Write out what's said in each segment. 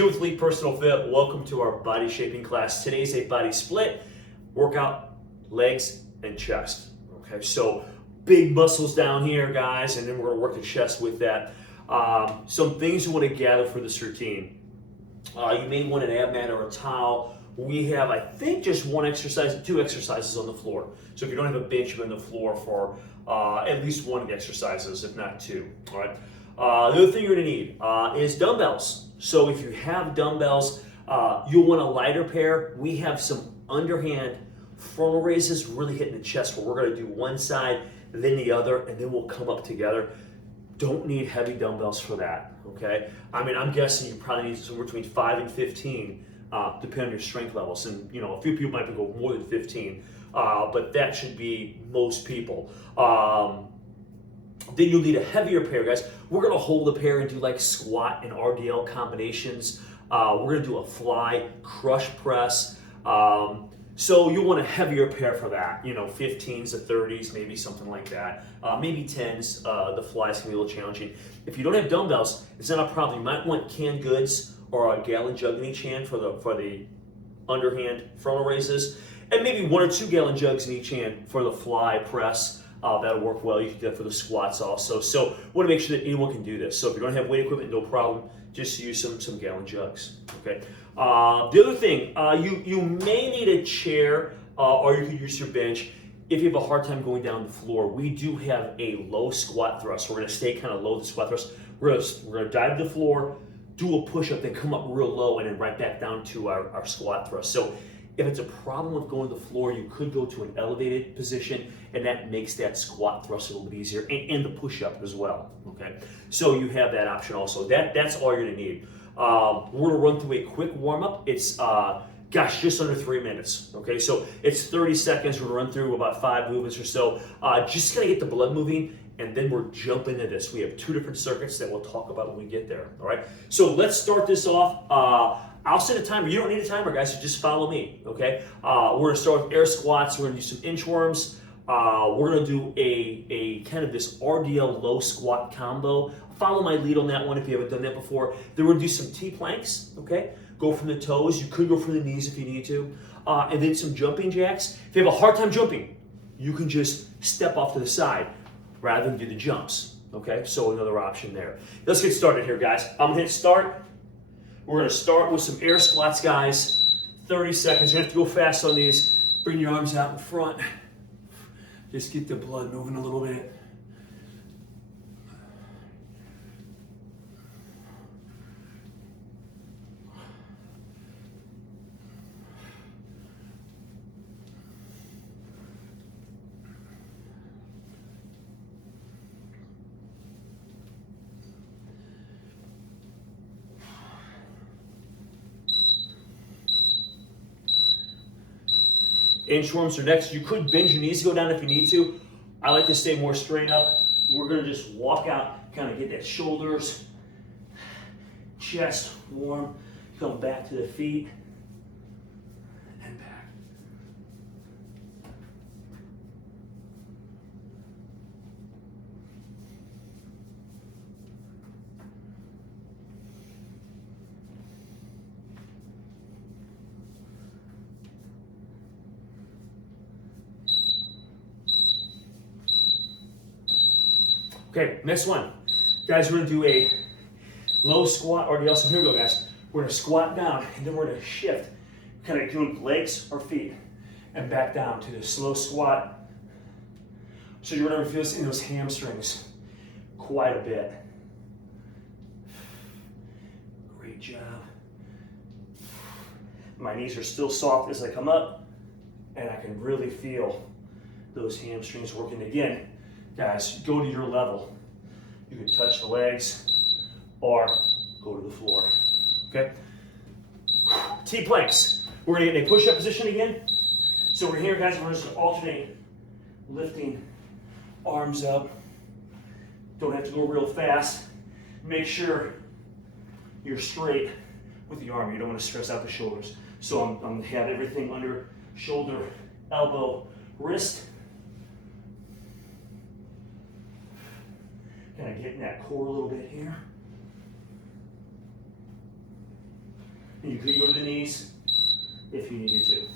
Jim with Elite Personal Fit. Welcome to our body shaping class. Today's a body split workout, legs and chest. Okay, so big muscles down here, guys, and then we're gonna work the chest with that. Some things you want to gather for this routine. You may want an ab mat or a towel. We have, I think, just one exercise, two exercises on the floor. So if you don't have a bench, you're on the floor for at least one of the exercises, if not two. All right. The other thing you're gonna need is dumbbells. So if you have dumbbells, you'll want a lighter pair. We have some underhand frontal raises really hitting the chest where we're gonna do one side, then the other, and then we'll come up together. Don't need heavy dumbbells for that, okay? I mean, I'm guessing you probably need somewhere between 5 and 15, depending on your strength levels. And, you know, a few people might go more than 15, but that should be most people. Then you'll need a heavier pair, guys. We're gonna hold a pair and do like squat and RDL combinations. We're gonna do a fly, crush press. So you want a heavier pair for that, you know, 15s to 30s, maybe something like that. Maybe 10s, the flies can be a little challenging. If you don't have dumbbells, it's not a problem. You might want canned goods or a gallon jug in each hand for the underhand frontal raises, and maybe 1 or 2 gallon jugs in each hand for the fly press. That'll work well. You can do that for the squats also. So want to make sure that anyone can do this. So if you don't have weight equipment, no problem. Just use some gallon jugs. Okay. The other thing, you may need a chair or you could use your bench. If you have a hard time going down the floor, we do have a low squat thrust. We're going to stay kind of low with the squat thrust. We're going to dive to the floor, do a push-up, then come up real low, and then right back down to our squat thrust. So if it's a problem with going to the floor, you could go to an elevated position, and that makes that squat thrust a little bit easier, and the push-up as well, okay? So you have that option also. That's all you're gonna need. We're gonna run through a quick warm-up. It's, just under 3 minutes, okay? So it's 30 seconds. We're gonna run through about 5 movements or so. Just gonna get the blood moving, and then we're jumping into this. We have 2 different circuits that we'll talk about when we get there, all right? So let's start this off. I'll set a timer. You don't need a timer, guys, so just follow me, okay? We're gonna start with air squats. We're gonna do some inchworms. We're gonna do a kind of this RDL low squat combo. Follow my lead on that one if you haven't done that before. Then we're gonna do some T-planks, okay? Go from the toes. You could go from the knees if you need to. And then some jumping jacks. If you have a hard time jumping, you can just step off to the side rather than do the jumps, okay? So another option there. Let's get started here, guys. I'm gonna hit start. We're gonna start with some air squats, guys. 30 seconds, you have to go fast on these. Bring your arms out in front. Just get the blood moving a little bit. Inchworms are next. You could bend your knees, go down if you need to. I like to stay more straight up. We're gonna just walk out, kind of get that shoulders, chest warm, come back to the feet, and back. Okay, next one. Guys, we're gonna do a low squat RDL. So here we go, guys. We're gonna squat down, and then we're gonna shift, kind of doing legs or feet, and back down to the slow squat. So you're gonna feel this in those hamstrings quite a bit. Great job. My knees are still soft as I come up, and I can really feel those hamstrings working again. Guys, go to your level. You can touch the legs or go to the floor, okay? T-planks. We're gonna get in a push-up position again. So we're here, guys, we're just gonna alternate lifting arms up. Don't have to go real fast. Make sure you're straight with the arm. You don't want to stress out the shoulders. So I'm gonna have everything under shoulder, elbow, wrist. Kind of getting that core a little bit here. the knees if you needed to.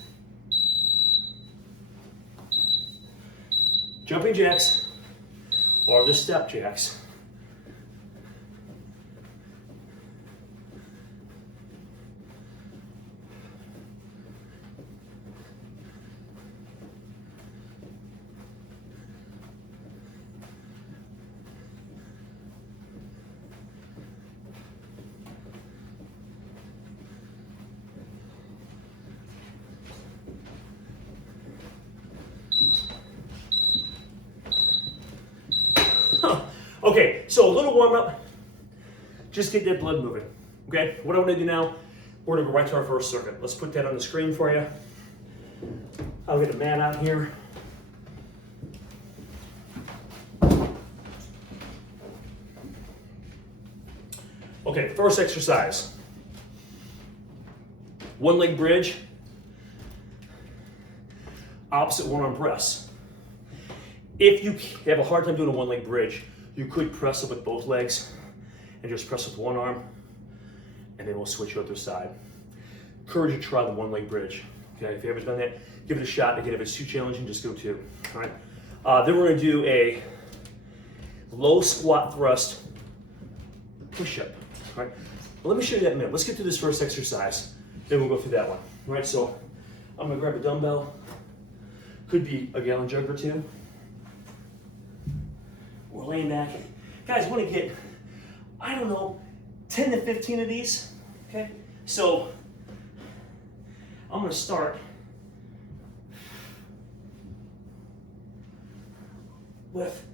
Jumping jacks or the step jacks. Okay, so a little warm up, just get that blood moving. Okay, what I want to do now, we're going to go right to our first circuit. Let's put that on the screen for you. I'll get a mat out here. Okay, first exercise. One leg bridge, opposite one arm press. If you have a hard time doing a one leg bridge, you could press it with both legs and just press with one arm, and then we'll switch to the other side. Encourage you to try the one leg bridge. Okay, if you haven't done that, give it a shot. Again, if it's too challenging, just go two. All right. Then we're going to do a low squat thrust push-up. All right. Well, let me show you that in a minute. Let's get through this first exercise, then we'll go through that one. All right. So I'm going to grab a dumbbell. Could be a gallon jug or two. We're laying back. Guys, want to get, I don't know, 10 to 15 of these, okay? So I'm going to start with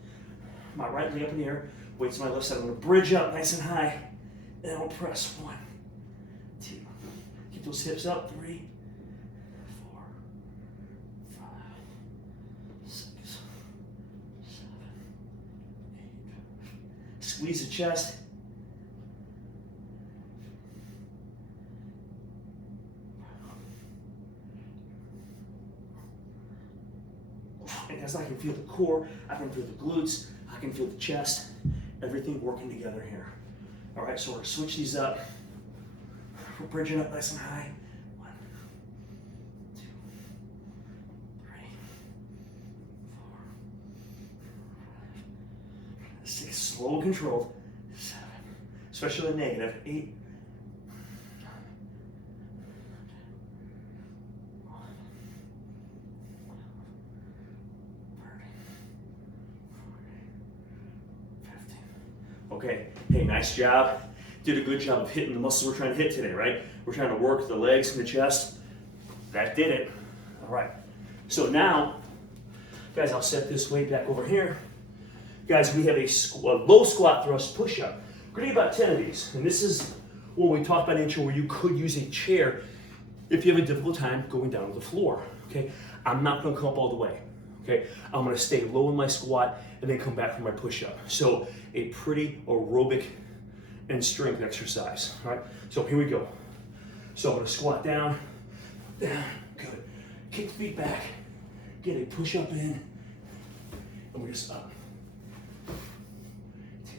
my right leg up in the air, weights to my left side. I'm going to bridge up nice and high, and I'll press 1, 2. Get those hips up, 3, 4, 5, 6, 7, 8. Squeeze the chest. And as I can feel the core, I can feel the glutes, I can feel the chest, everything working together here. All right, so we're gonna switch these up. We're bridging up nice and high. 1, 2, 3, 4, 5, 6. Slow and controlled. 7. Especially the negative. 8. 15. Okay, hey, nice job. Did a good job of hitting the muscles we're trying to hit today, right? We're trying to work the legs and the chest. That did it. All right. So now, guys, I'll set this weight back over here. Guys, we have a low squat thrust push-up. We're gonna get about 10 of these. And this is what we talked about in intro, where you could use a chair if you have a difficult time going down to the floor, okay? I'm not gonna come up all the way, okay? I'm gonna stay low in my squat and then come back for my push-up. So a pretty aerobic and strength exercise, all right? So here we go. So I'm gonna squat down, good. Kick the feet back, get a push-up in, and we're just up. 2.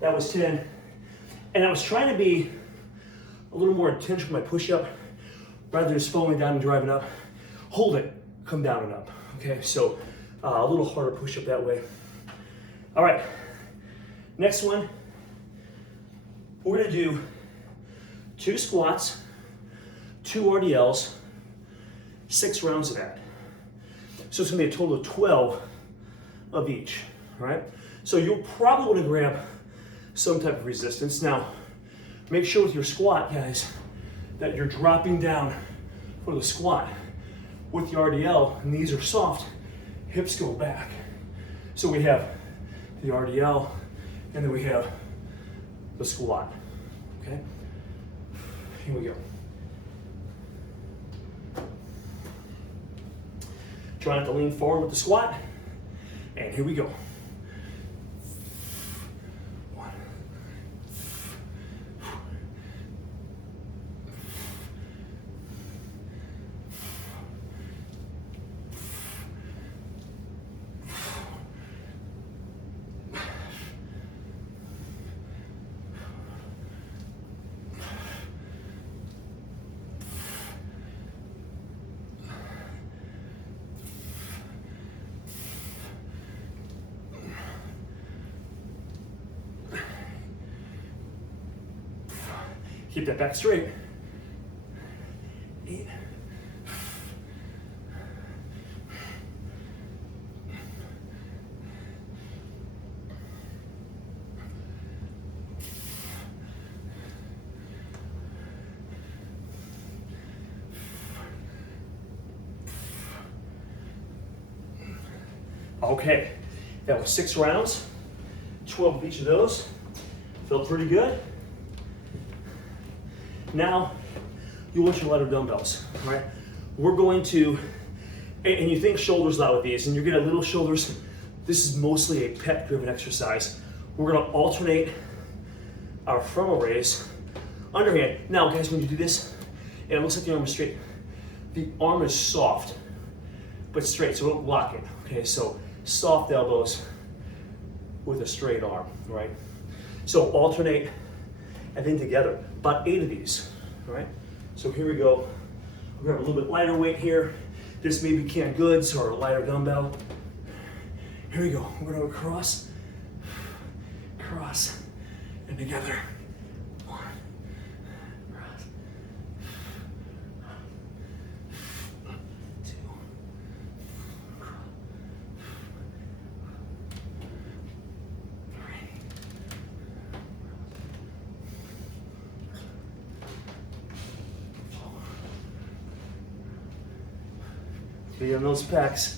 That was 10. And I was trying to be a little more intentional with my push-up rather than slowing down and driving up. Hold it, come down and up. Okay, so a little harder push-up that way. All right, next one. We're gonna do 2 squats, 2 RDLs, 6 rounds of that. So it's gonna be a total of 12 of each, all right? So you'll probably wanna grab some type of resistance. Now, make sure with your squat, guys, that you're dropping down for the squat. With the RDL, knees are soft, hips go back. So we have the RDL, and then we have the squat, okay? Here we go. Try not to lean forward with the squat, and here we go. Keep that back straight. 8. Okay, that was 6 rounds, 12 of each of those. Felt pretty good. Now, you want your lighter dumbbells, right? We're going to, and you think shoulders out with these, and you're gonna little shoulders. This is mostly a pec-driven exercise. We're gonna alternate our frontal raise, underhand. Now, guys, when you do this, and it looks like the arm is straight, the arm is soft, but straight, so don't lock it, okay? So, soft elbows with a straight arm, right? So, alternate and then together. About 8 of these, all right? So here we go. We're gonna have a little bit lighter weight here. This may be canned goods or a lighter dumbbell. Here we go. We're gonna go cross, and together. 1, cross, 2, cross, 3. Be on those pecs.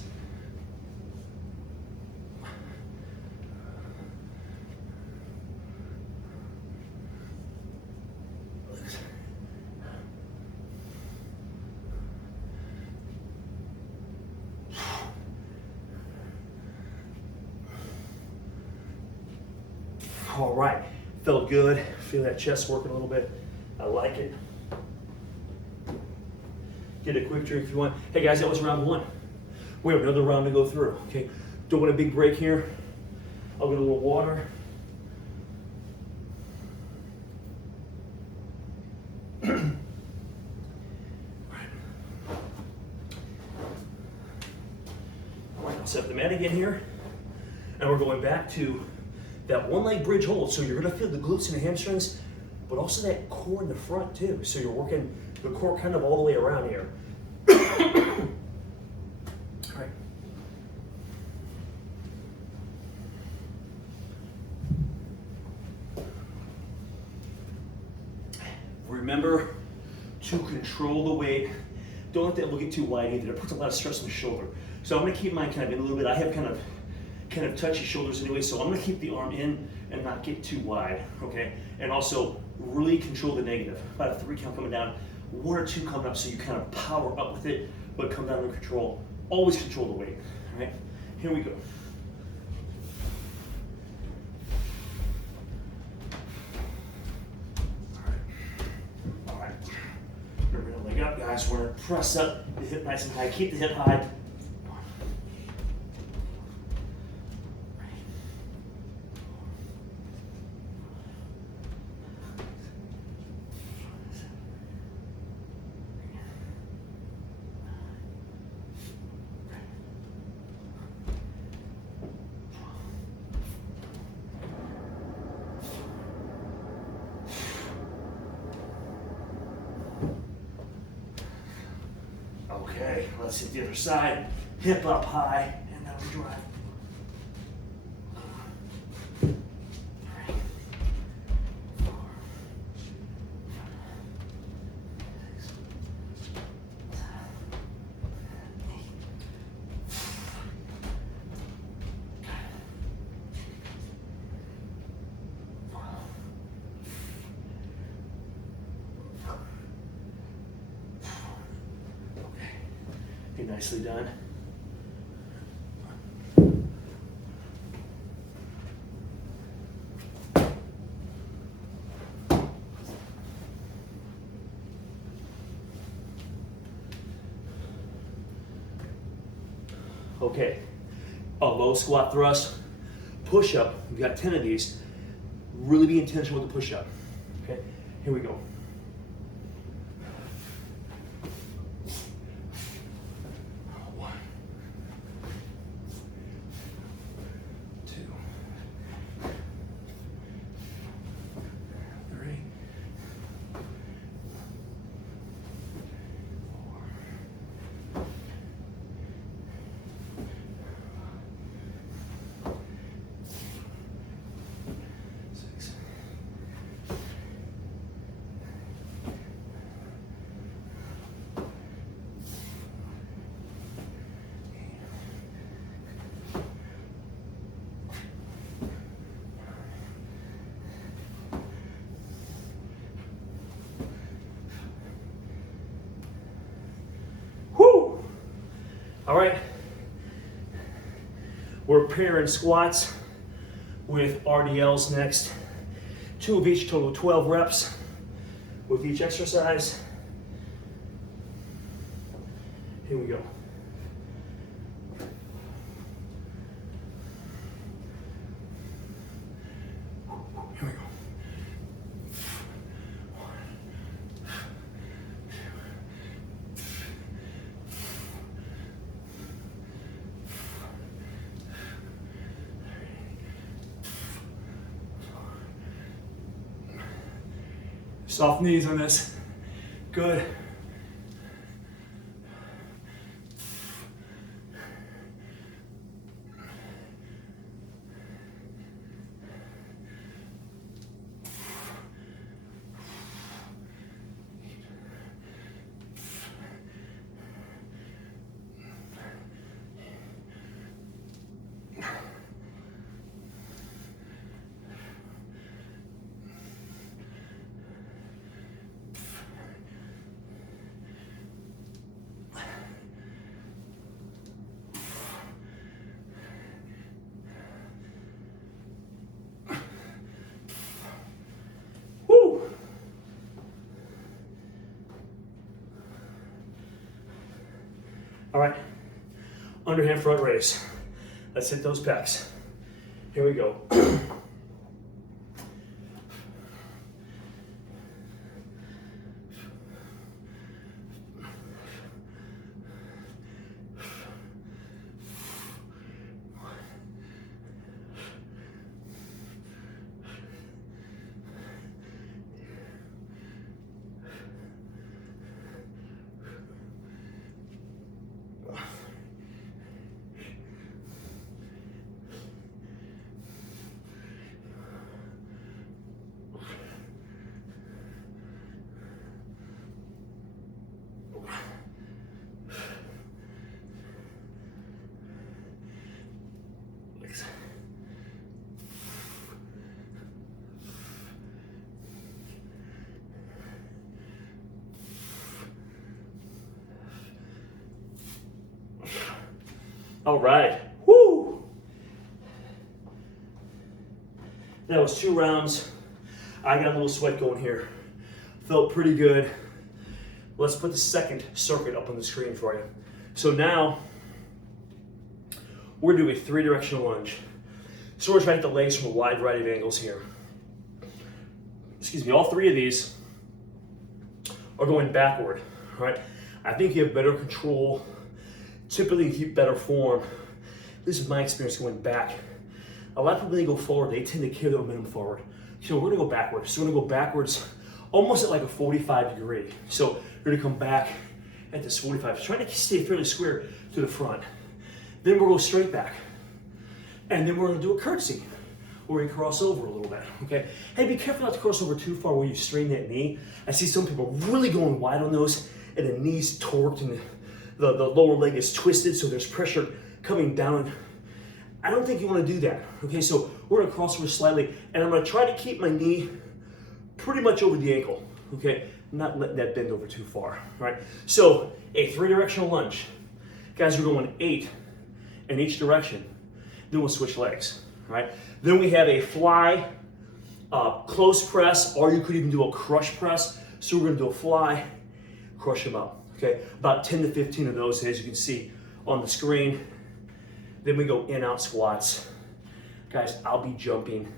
All right, felt good. Feel that chest working a little bit. I like it. Get a quick drink if you want. Hey guys, that was round 1. We have another round to go through, okay? Don't want a big break here. I'll get a little water. All right, I'll set the mat again here. And we're going back to that one leg bridge hold. So you're gonna feel the glutes and the hamstrings, but also that core in the front too. So you're working the core kind of all the way around here. All right. Remember to control the weight. Don't let the elbow get too wide either. It puts a lot of stress on the shoulder. So I'm gonna keep mine kind of in a little bit. I have kind of touchy shoulders anyway, so I'm gonna keep the arm in and not get too wide, okay? And also really control the negative. About a 3 count coming down, 1 or 2 coming up, so you kind of power up with it, but come down under control. Always control the weight, all right? Here we go. All right. We're gonna leg up, guys. We're gonna press up the hip nice and high. Keep the hip high. Okay, let's hit the other side. Hip up high, and then we drive. 3, 4, 6, 7, 8. Nicely done. Okay, a low squat thrust, push up. We've got 10 of these. Really be intentional with the push up. Okay, here we go. One, two, three, four, 6. Whew! All right. We're pairing squats with RDLs next. 2 of each, total of 12 reps with each exercise. Here we go. Here we go. Soft knees on this. Good. Woo! All right, underhand front raise. Let's hit those pecs. Here we go. All right, woo! That was 2 rounds. I got a little sweat going here. Felt pretty good. Let's put the second circuit up on the screen for you. So now, we're doing a 3-directional lunge. So we're trying to hit the legs from a wide variety of angles here. Excuse me, all 3 of these are going backward, all right? I think you have better control. Typically, you keep better form. This is my experience going back. A lot of people, when they go forward, they tend to carry their momentum forward. So we're gonna go backwards. So we're gonna go backwards almost at like a 45 degree. So we're gonna come back at this 45, trying to stay fairly square to the front. Then we'll go straight back. And then we're gonna do a curtsy, where you cross over a little bit, okay? Hey, be careful not to cross over too far where you strain that knee. I see some people really going wide on those, and the knee's torqued, and the lower leg is twisted, so there's pressure coming down. I don't think you want to do that, okay? So we're gonna cross over slightly, and I'm gonna try to keep my knee pretty much over the ankle, okay? Not letting that bend over too far, all right? So a 3-directional lunge. Guys, we're going 8 in each direction. Then we'll switch legs, right? Then we have a fly, close press, or you could even do a crush press. So we're gonna do a fly, crush them up, okay? About 10 to 15 of those, as you can see on the screen. Then we go in-out squats. Guys, I'll be jumping.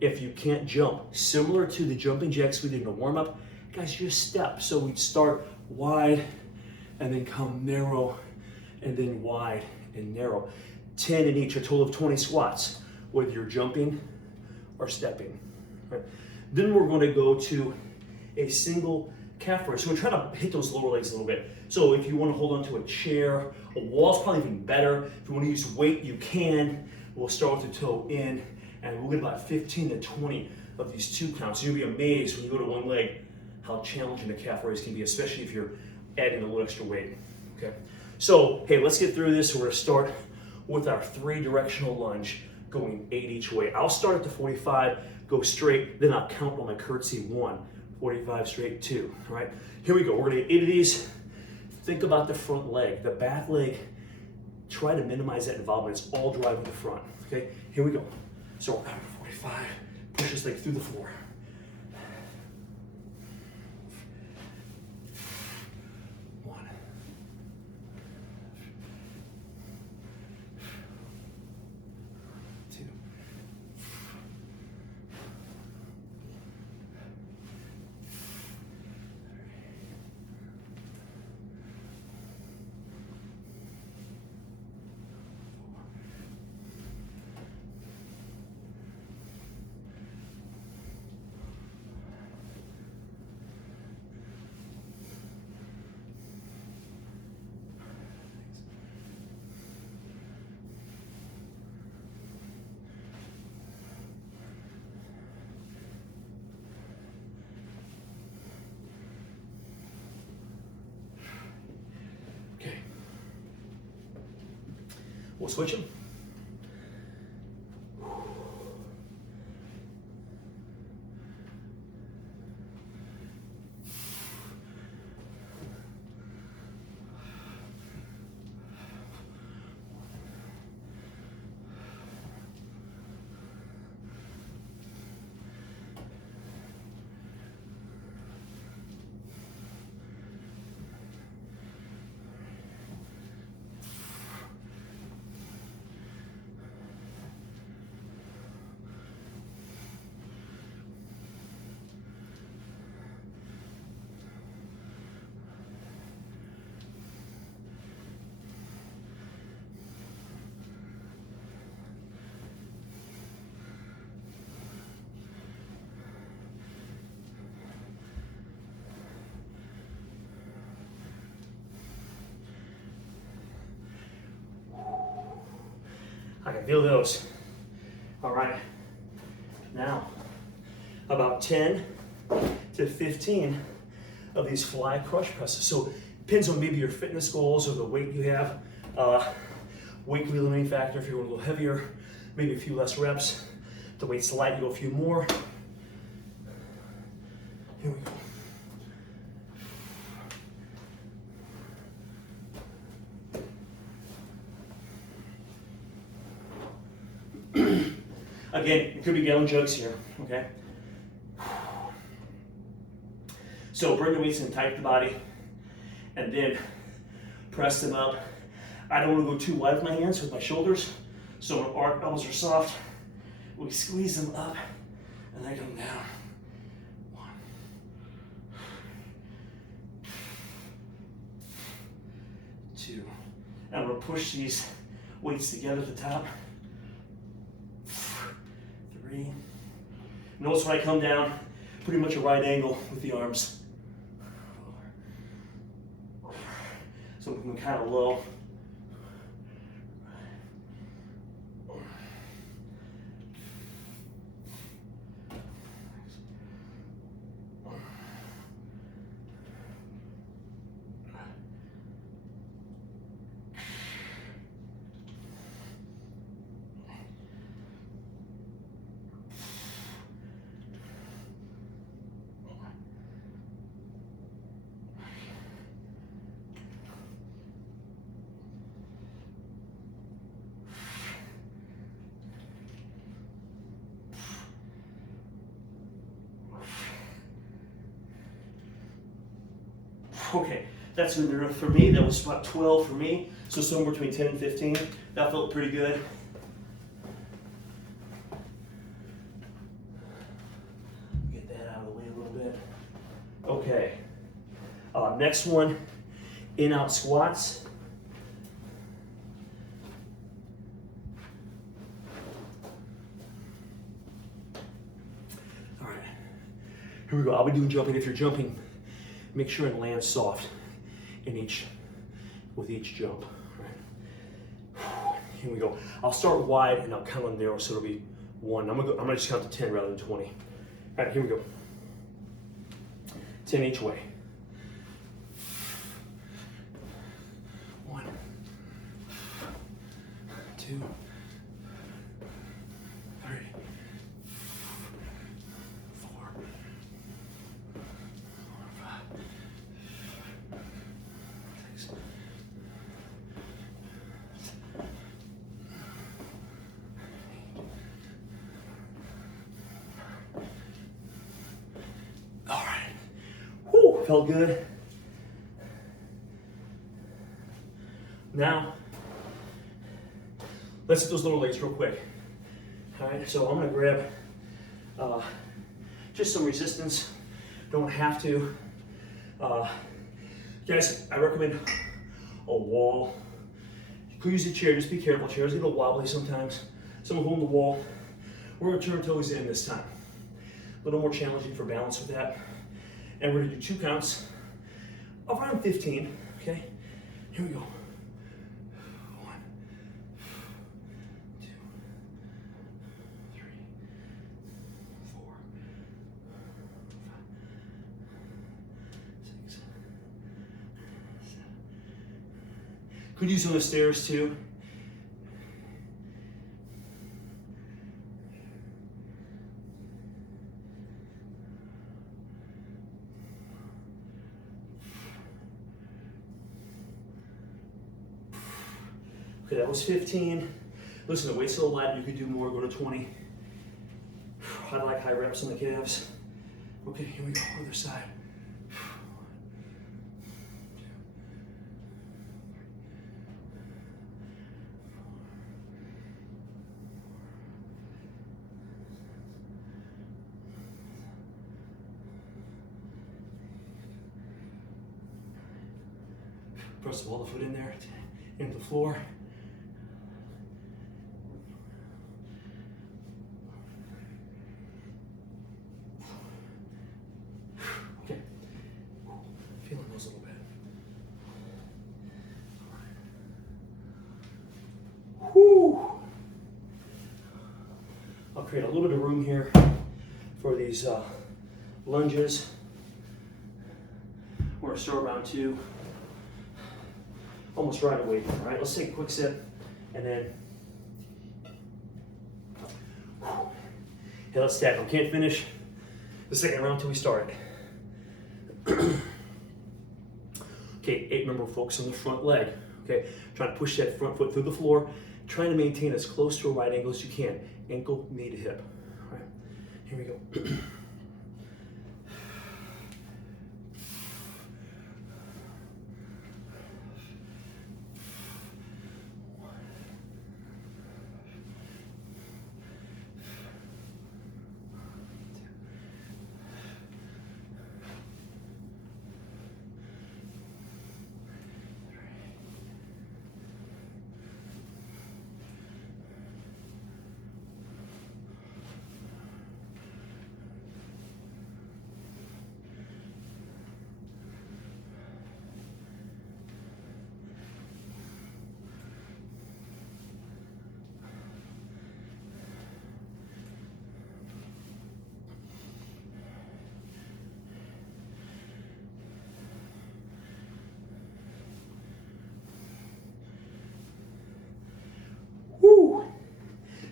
If you can't jump, similar to the jumping jacks we did in the warm-up, guys, just step. So we'd start wide and then come narrow and then wide and narrow. 10 in each, a total of 20 squats, whether you're jumping or stepping. Right? Then we're going to go to a single calf raise. So we're trying to hit those lower legs a little bit. So if you want to hold onto a chair, a wall's probably even better. If you want to use weight, you can. We'll start with the toe in, and we'll get about 15 to 20 of these 2 counts. You'll be amazed when you go to one leg how challenging the calf raise can be, especially if you're adding a little extra weight. Okay. So, hey, let's get through this. So we're gonna start with our 3 directional lunge, going 8 each way. I'll start at the 45, go straight, then I'll count on my curtsy 1, 45 straight 2, all right? Here we go, we're gonna get 8 of these. Think about the front leg, the back leg, try to minimize that involvement. It's all driving the front, okay? Here we go. So we're out of 45, push this leg through the floor. 1, 2, 4. Okay. We'll switch them. I can feel those. All right. Now, about 10 to 15 of these fly crush presses. So it depends on maybe your fitness goals or the weight you have. Weight can be a limiting factor if you're a little heavier, maybe a few less reps. The weight's light, you go a few more. Here we go. Again, it could be gallon jugs here, okay? So bring the weights in tight to the body and then press them up. I don't want to go too wide with my hands with my shoulders, so when our elbows are soft, we squeeze them up and then come down. 1, 2, and I'm going to push these weights together at the top. 3. Notice when I come down, pretty much a right angle with the arms. 4. So I'm kind of low. 5. Okay, that's good enough for me. That was about 12 for me. So somewhere between 10 and 15. That felt pretty good. Get that out of the way a little bit. Okay. Next one, in-out squats. All right, here we go. I'll be doing jumping. If you're jumping, make sure it lands soft with each jump. All right. Here we go. I'll start wide and I'll count on narrow, so it'll be 1. I'm gonna just count to 10 rather than 20. All right, here we go. 10 each way. 1, 2, 3, 4, 5, 6. All right. Whew, felt good. Now, let's hit those lower legs real quick. All right, so I'm gonna grab just some resistance. Don't have to. Guys, I recommend a wall. You could use a chair, just be careful. Chairs get a little wobbly sometimes. Someone holding the wall. We're gonna turn toes in this time. A little more challenging for balance with that. And we're gonna do 2 counts of around 15, okay? Here we go. 1, 2, 3, 4, 5, 6, 7. Could use on the stairs too. Okay, that was 15. Listen, the weight's so light, you could do more, go to 20. I like high reps on the calves. Okay, here we go, other side. 1, 2. Press the ball of the foot in there, into the floor. Okay, feeling those a little bit. Whew. I'll create a little bit of room here for these lunges. We're gonna start round 2. Almost right away. All right, let's take a quick sip and then. Hey, let's stack them. Can't finish the second round until we start. Okay, remember, focus on the front leg. Okay, trying to push that front foot through the floor, trying to maintain as close to a right angle as you can. Ankle, knee to hip. All right, here we go.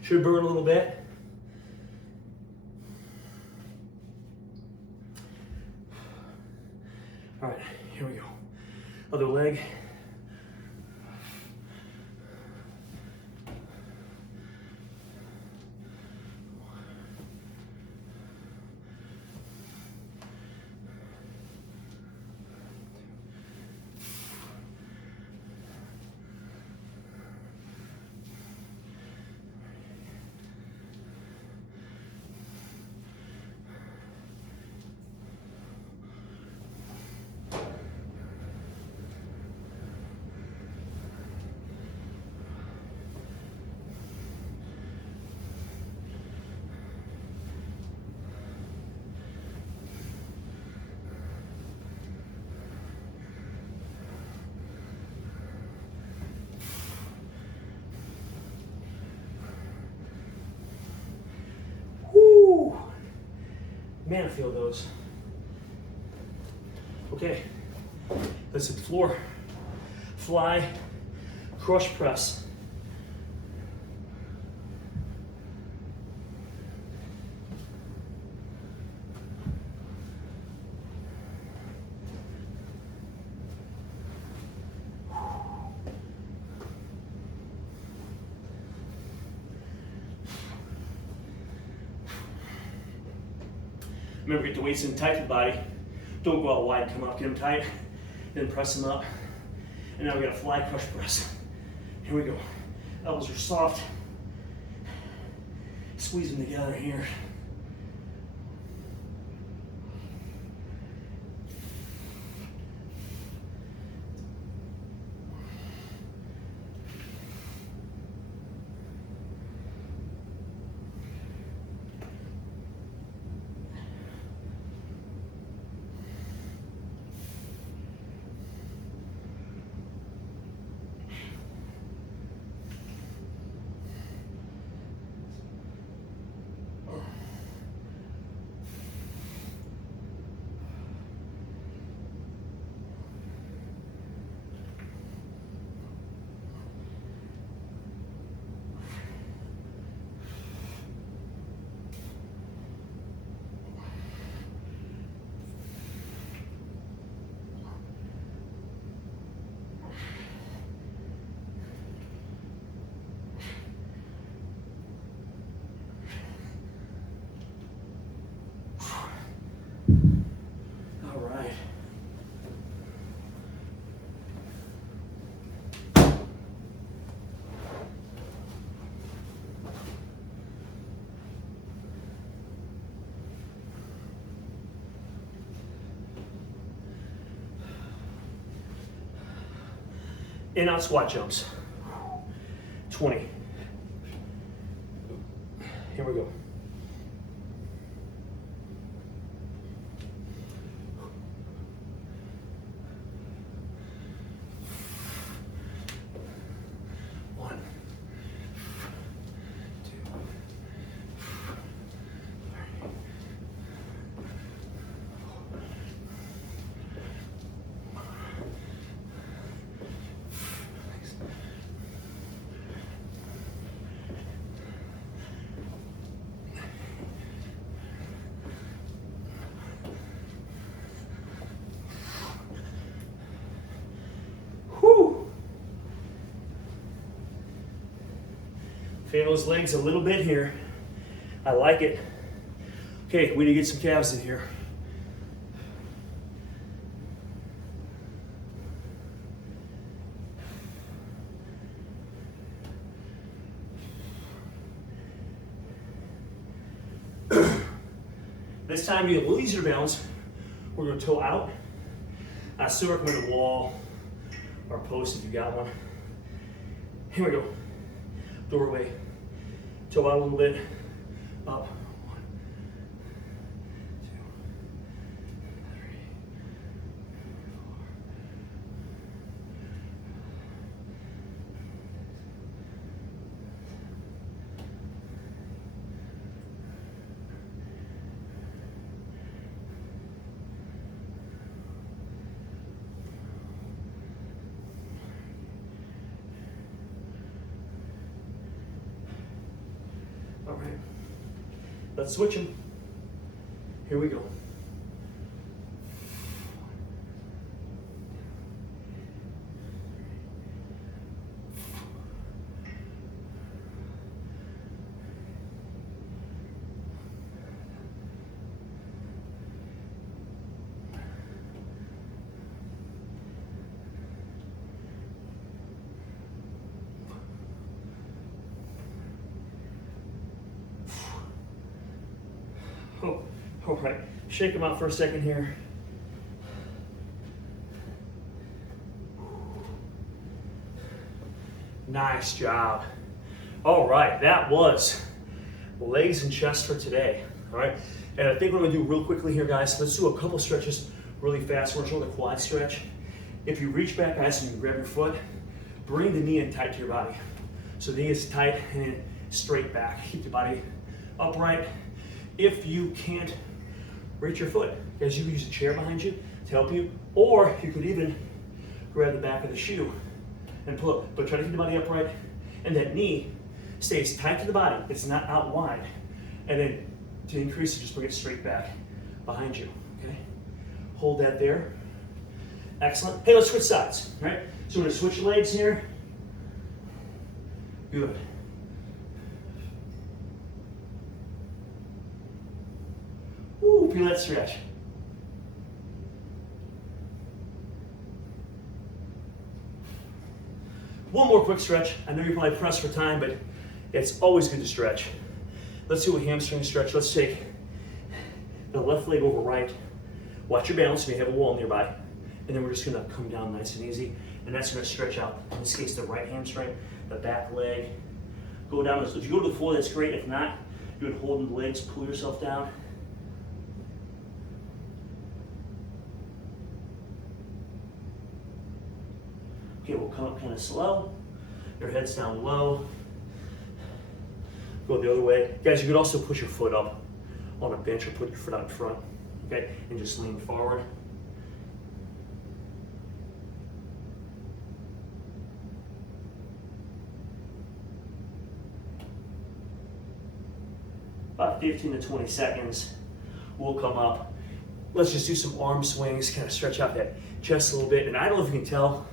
Should burn a little bit. All right, here we go. Other leg. Man, I feel those. Okay, let's hit the floor. Fly, crush press. Remember, get the weights in tight to the body. Don't go out wide, come up, get them tight, then press them up. And now we got a fly crush press. Here we go. Elbows are soft. Squeeze them together here. All right. In out squat jumps. 20. Here we go. Fan those legs a little bit here. I like it. Okay, we need to get some calves in here. This time you get a little easier to balance. We're going to toe out. I still recommend a wall or a post if you got one. Here we go. Doorway. Toe out a little bit. Up. 1, 2, 3, 4. All right. Let's switch them. Here we go. Oh, all right. Shake them out for a second here. Nice job. All right, that was legs and chest for today. All right, and I think what I'm gonna do real quickly here, guys, let's do a couple stretches really fast. We're gonna show the quad stretch. If you reach back, guys, and you grab your foot, bring the knee in tight to your body. So the knee is tight and straight back. Keep the body upright. If you can't reach your foot. Guys, you can use a chair behind you to help you, or you could even grab the back of the shoe and pull up. But try to keep the body upright, and that knee stays tight to the body. It's not out wide. And then to increase it, just bring it straight back behind you, okay? Hold that there. Excellent. Hey, let's switch sides, right? So we're gonna switch legs here. Good. Ooh, feel that stretch. One more quick stretch. I know you're probably pressed for time, but it's always good to stretch. Let's do a hamstring stretch. Let's take the left leg over right. Watch your balance, you may have a wall nearby. And then we're just gonna come down nice and easy. And that's gonna stretch out, in this case, the right hamstring, the back leg. Go down, if you go to the floor, that's great. If not, you would hold the legs, pull yourself down. Okay, we'll come up kind of slow. Your head's down low. Go the other way. Guys, you could also push your foot up on a bench or put your foot out in front, okay? And just lean forward. About 15 to 20 seconds, we'll come up. Let's just do some arm swings, kind of stretch out that chest a little bit. And I don't know if you can tell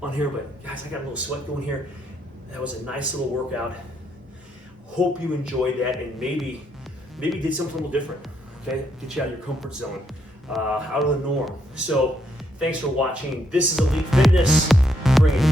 on here, but guys, I got a little sweat going here. That was a nice little workout. Hope you enjoyed that and maybe did something a little different, okay? Get you out of your comfort zone, out of the norm. So thanks for watching. This is Elite Fitness, bringing